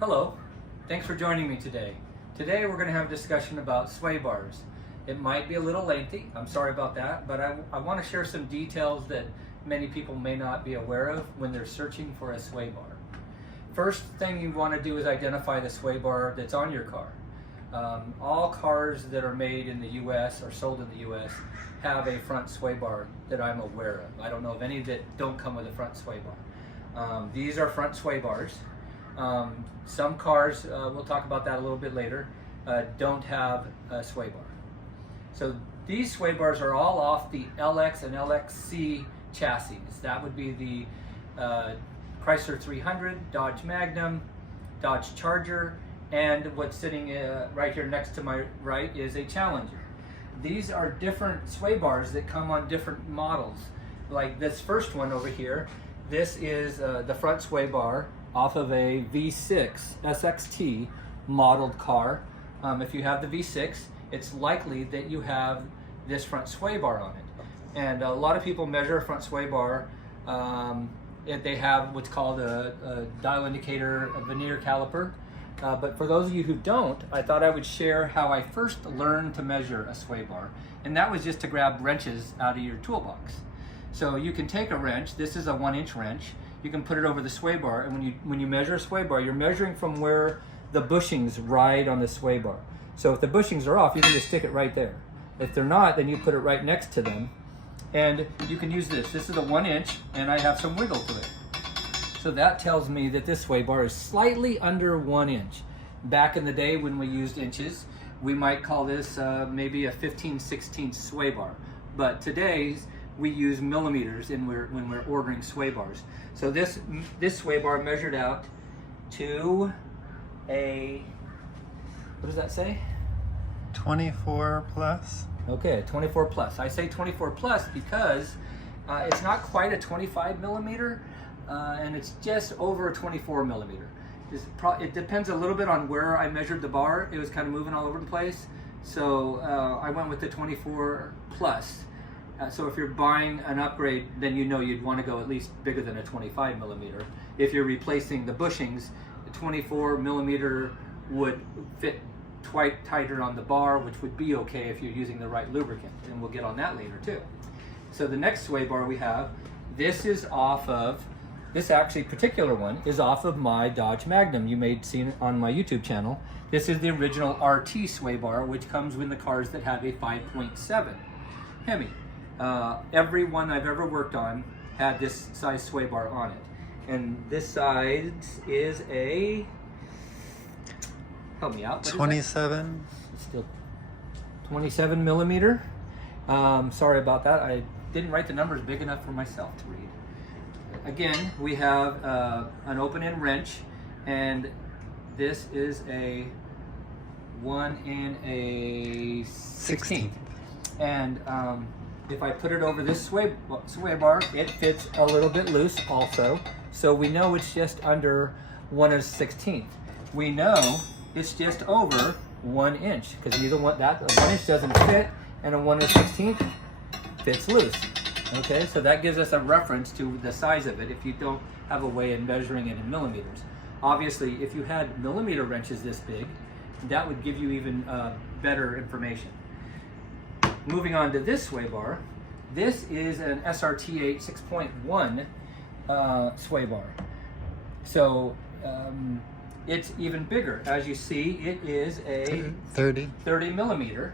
Hello, thanks for joining me today. Today we're going to have a discussion about sway bars. It might be a little lengthy, I'm sorry about that, but I want to share some details that many people may not be aware of when they're searching for a sway bar. First thing you want to do is identify the sway bar that's on your car. All cars that are made in the US or sold in the US have a front sway bar that I'm aware of. I don't know of any that don't come with a front sway bar. These are front sway bars. Some cars, we'll talk about that a little bit later, don't have a sway bar. So these sway bars are all off the LX and LXC chassis. That would be the Chrysler 300, Dodge Magnum, Dodge Charger, and what's sitting right here next to my right is a Challenger. These are different sway bars that come on different models. Like this first one over here, this is the front sway bar off of a V6 SXT modeled car. If you have the V6, it's likely that you have this front sway bar on it. And a lot of people measure a front sway bar. They have what's called a dial indicator, a vernier caliper. But for those of you who don't, I thought I would share how I first learned to measure a sway bar. And that was just to grab wrenches out of your toolbox. So you can take a wrench, this is a 1-inch wrench, you can put it over the sway bar, and when you measure a sway bar, you're measuring from where the bushings ride on the sway bar. So if the bushings are off, you can just stick it right there. If they're not, then you put it right next to them. And you can use this. This is a 1-inch, and I have some wiggle to it. So that tells me that this sway bar is slightly under 1 inch. Back in the day when we used inches, we might call this maybe a 15/16 sway bar. But today's we use millimeters when we're ordering sway bars. So this sway bar measured out to a, what does that say? 24 plus. Okay, 24 plus. I say 24 plus because it's not quite a 25 millimeter, and it's just over a 24 millimeter. It depends a little bit on where I measured the bar. It was kind of moving all over the place. So I went with the 24 plus. So if you're buying an upgrade, then you know you'd want to go at least bigger than a 25 millimeter. If you're replacing the bushings, the 24 millimeter would fit quite tighter on the bar, which would be okay if you're using the right lubricant, and we'll get on that later too. So the next sway bar we have, this particular one is off of my Dodge Magnum. You may have seen it on my YouTube channel. This is the original RT sway bar, which comes with the cars that have a 5.7 Hemi. Every one I've ever worked on had this size sway bar on it. And this size is a, help me out. 27. Still 27 millimeter. Sorry about that. I didn't write the numbers big enough for myself to read. Again, we have an open-end wrench, and this is a 1 16th. And if I put it over this sway bar, it fits a little bit loose also. So we know it's just under 1/16. We know it's just over 1 inch because neither one, that a 1 inch doesn't fit, and a 1/16 fits loose. Okay, so that gives us a reference to the size of it if you don't have a way of measuring it in millimeters. Obviously, if you had millimeter wrenches this big, that would give you even better information. Moving on to this sway bar, this is an SRT8 6.1 sway bar. So it's even bigger. As you see, it is a 30 millimeter.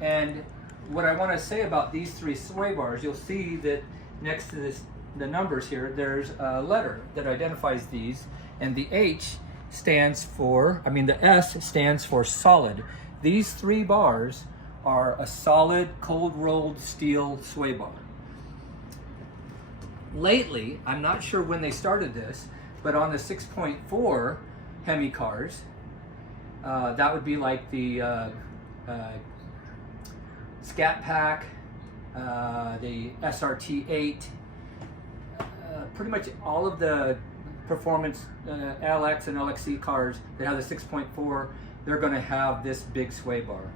And what I want to say about these three sway bars, you'll see that next to the numbers here, there's a letter that identifies these, and the S stands for solid. These three bars are a solid cold rolled steel sway bar. Lately, I'm not sure when they started this, but on the 6.4 Hemi cars, that would be like the Scat Pack, the SRT8, pretty much all of the performance LX and LXC cars that have the 6.4, they're going to have this big sway bar.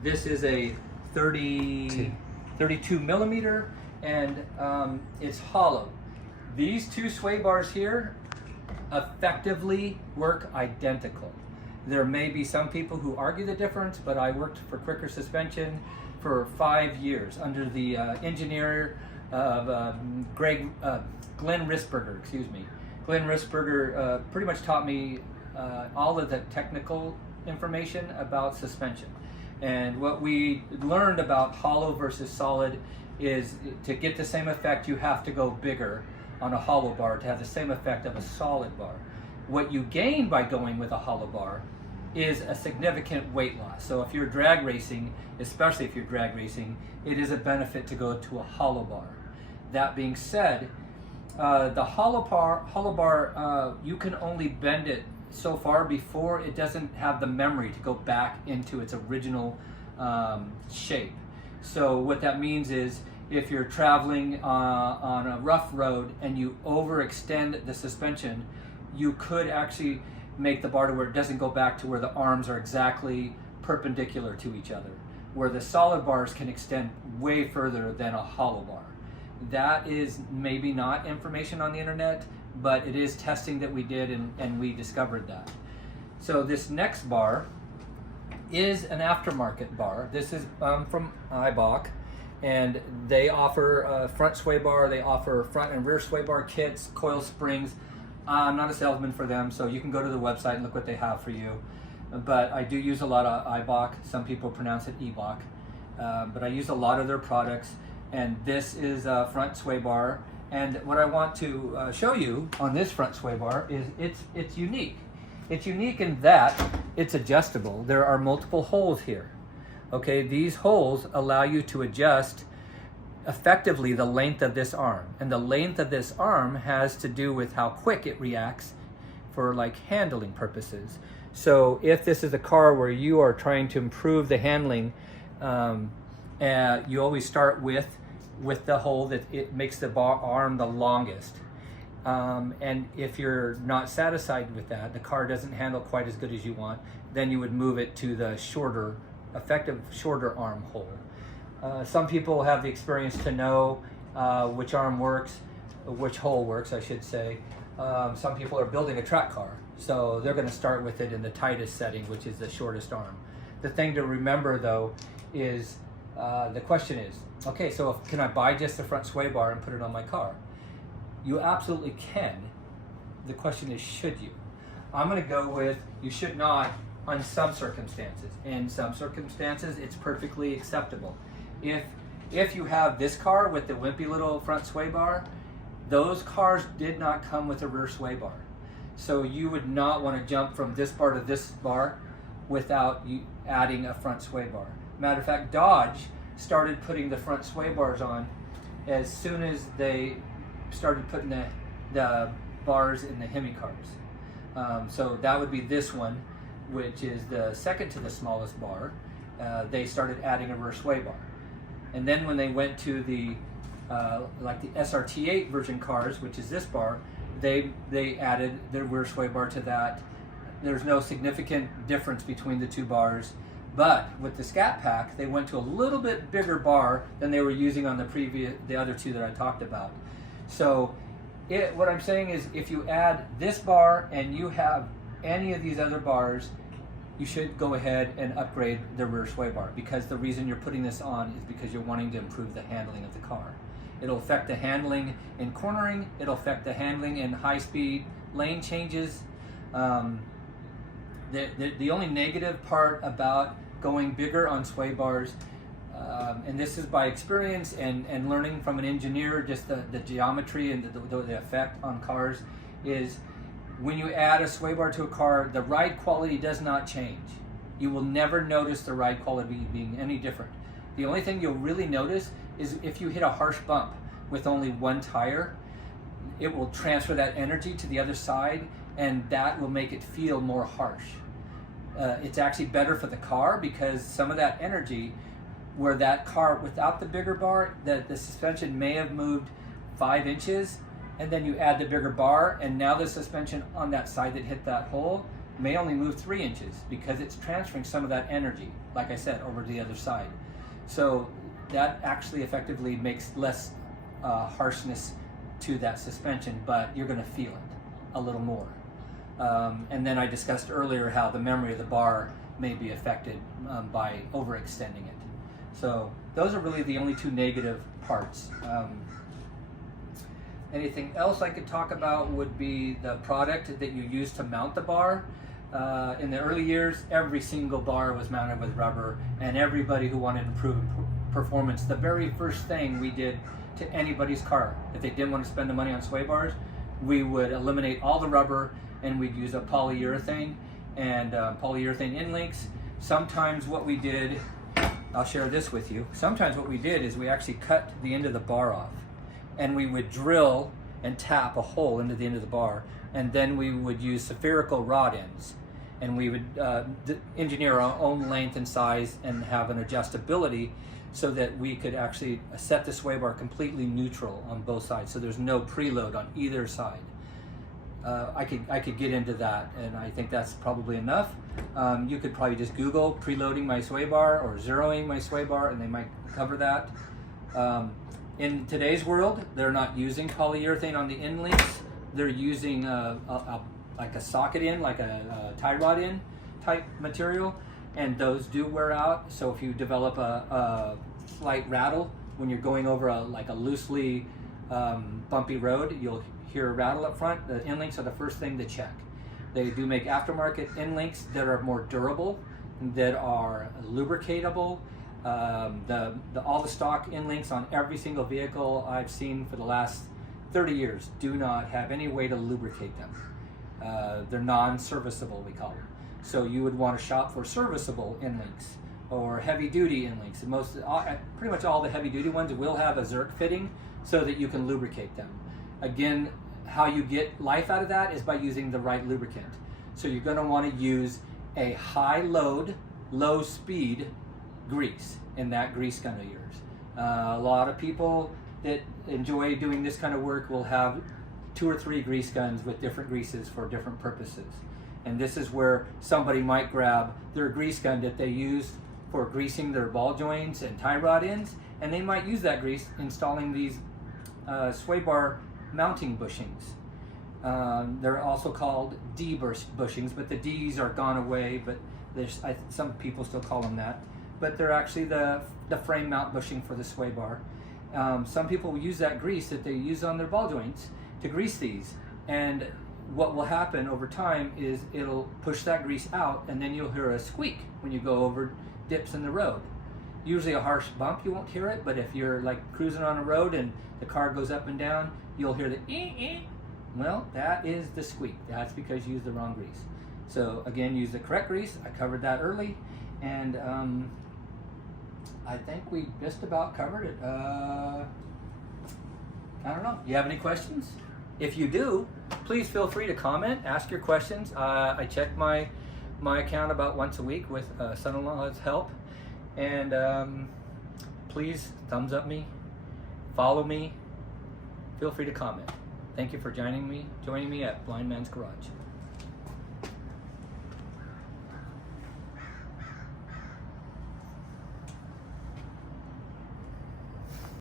This is a 32 millimeter, and it's hollow. These two sway bars here effectively work identical. There may be some people who argue the difference, but I worked for Quicker Suspension for 5 years under the engineer of Glenn Risberger, Glenn Risberger pretty much taught me all of the technical information about suspension. And what we learned about hollow versus solid is to get the same effect, you have to go bigger on a hollow bar to have the same effect of a solid bar. What you gain by going with a hollow bar is a significant weight loss. So if you're drag racing, especially if you're drag racing, it is a benefit to go to a hollow bar. That being said, the hollow bar, you can only bend it so far before it doesn't have the memory to go back into its original shape. So what that means is if you're traveling on a rough road and you overextend the suspension, you could actually make the bar to where it doesn't go back to where the arms are exactly perpendicular to each other, where the solid bars can extend way further than a hollow bar. That is maybe not information on the internet, but it is testing that we did, and we discovered that. So this next bar is an aftermarket bar. This is from Eibach, and they offer a front sway bar, they offer front and rear sway bar kits, coil springs. I'm not a salesman for them, so you can go to the website and look what they have for you. But I do use a lot of Eibach. Some people pronounce it Ebach. But I use a lot of their products, and this is a front sway bar. And what I want to show you on this front sway bar is it's unique. It's unique in that it's adjustable. There are multiple holes here. Okay, these holes allow you to adjust effectively the length of this arm. And the length of this arm has to do with how quick it reacts for like handling purposes. So if this is a car where you are trying to improve the handling, you always start with the hole that it makes the arm the longest. And if you're not satisfied with that, the car doesn't handle quite as good as you want, then you would move it to the shorter arm hole. Some people have the experience to know which arm works, which hole works, I should say. Some people are building a track car, so they're going to start with it in the tightest setting, which is the shortest arm. The thing to remember, though, is the question is, okay, so can I buy just the front sway bar and put it on my car? You absolutely can. The question is, should you? I'm going to go with you should not on some circumstances. In some circumstances, it's perfectly acceptable. If you have this car with the wimpy little front sway bar, those cars did not come with a rear sway bar. So you would not want to jump from this bar to this bar without you adding a front sway bar. Matter of fact, Dodge started putting the front sway bars on as soon as they started putting the bars in the Hemi cars. So that would be this one, which is the second to the smallest bar. They started adding a rear sway bar. And then when they went to the like the SRT8 version cars, which is this bar, they added their rear sway bar to that. There's no significant difference between the two bars. But with the Scat Pack, they went to a little bit bigger bar than they were using on the other two that I talked about. So what I'm saying is, if you add this bar and you have any of these other bars, you should go ahead and upgrade the rear sway bar, because the reason you're putting this on is because you're wanting to improve the handling of the car. It'll affect the handling in cornering, it'll affect the handling in high-speed lane changes. The only negative part about going bigger on sway bars, and this is by experience and learning from an engineer, just the geometry and the effect on cars, is when you add a sway bar to a car, the ride quality does not change. You will never notice the ride quality being any different. The only thing you'll really notice is if you hit a harsh bump with only one tire, it will transfer that energy to the other side, and that will make it feel more harsh. It's actually better for the car, because some of that energy, where that car without the bigger bar, the suspension may have moved 5 inches, and then you add the bigger bar, and now the suspension on that side that hit that hole may only move 3 inches, because it's transferring some of that energy, like I said, over to the other side. So that actually effectively makes less harshness to that suspension, but you're going to feel it a little more. And then I discussed earlier how the memory of the bar may be affected by overextending it. So those are really the only two negative parts. Anything else I could talk about would be the product that you use to mount the bar. In the early years, every single bar was mounted with rubber, and everybody who wanted to improve performance, the very first thing we did to anybody's car, if they didn't want to spend the money on sway bars, we would eliminate all the rubber and we'd use a polyurethane and polyurethane end links. Sometimes what we did, I'll share this with you, sometimes what we did is we actually cut the end of the bar off, and we would drill and tap a hole into the end of the bar, and then we would use spherical rod ends, and we would engineer our own length and size and have an adjustability so that we could actually set the sway bar completely neutral on both sides, so there's no preload on either side. I could get into that, and I think that's probably enough. You could probably just Google preloading my sway bar or zeroing my sway bar, and they might cover that. In today's world, they're not using polyurethane on the end links. They're using like a socket in, like a tie rod in type material, and those do wear out. So if you develop a slight rattle when you're going over like a loosely bumpy road, you'll hear a rattle up front. The end links are the first thing to check. They do make aftermarket end links that are more durable, that are lubricatable. All the stock end links on every single vehicle I've seen for the last 30 years do not have any way to lubricate them. They're non-serviceable, we call them. So you would want to shop for serviceable end links or heavy duty end links. And pretty much all the heavy duty ones will have a Zerk fitting so that you can lubricate them. Again, how you get life out of that is by using the right lubricant. So you're going to want to use a high load, low speed grease in that grease gun of yours. A lot of people that enjoy doing this kind of work will have 2 or 3 grease guns with different greases for different purposes. And this is where somebody might grab their grease gun that they use for greasing their ball joints and tie rod ends, and they might use that grease installing these sway bar mounting bushings. They're also called D bushings, but the D's are gone away, but some people still call them that. But they're actually the frame mount bushing for the sway bar. Some people will use that grease that they use on their ball joints to grease these, and what will happen over time is it'll push that grease out, and then you'll hear a squeak when you go over dips in the road. Usually a harsh bump, you won't hear it, but if you're like cruising on a road and the car goes up and down, you'll hear the ee. Well, that is the squeak. That's because you used the wrong grease. So again, use the correct grease. I covered that early, and I think we just about covered it. I don't know. You have any questions? If you do, please feel free to comment, ask your questions. I check my account about once a week with son-in-law's help. And please thumbs up me, follow me, feel free to comment. Thank you for joining me at Blind Man's Garage.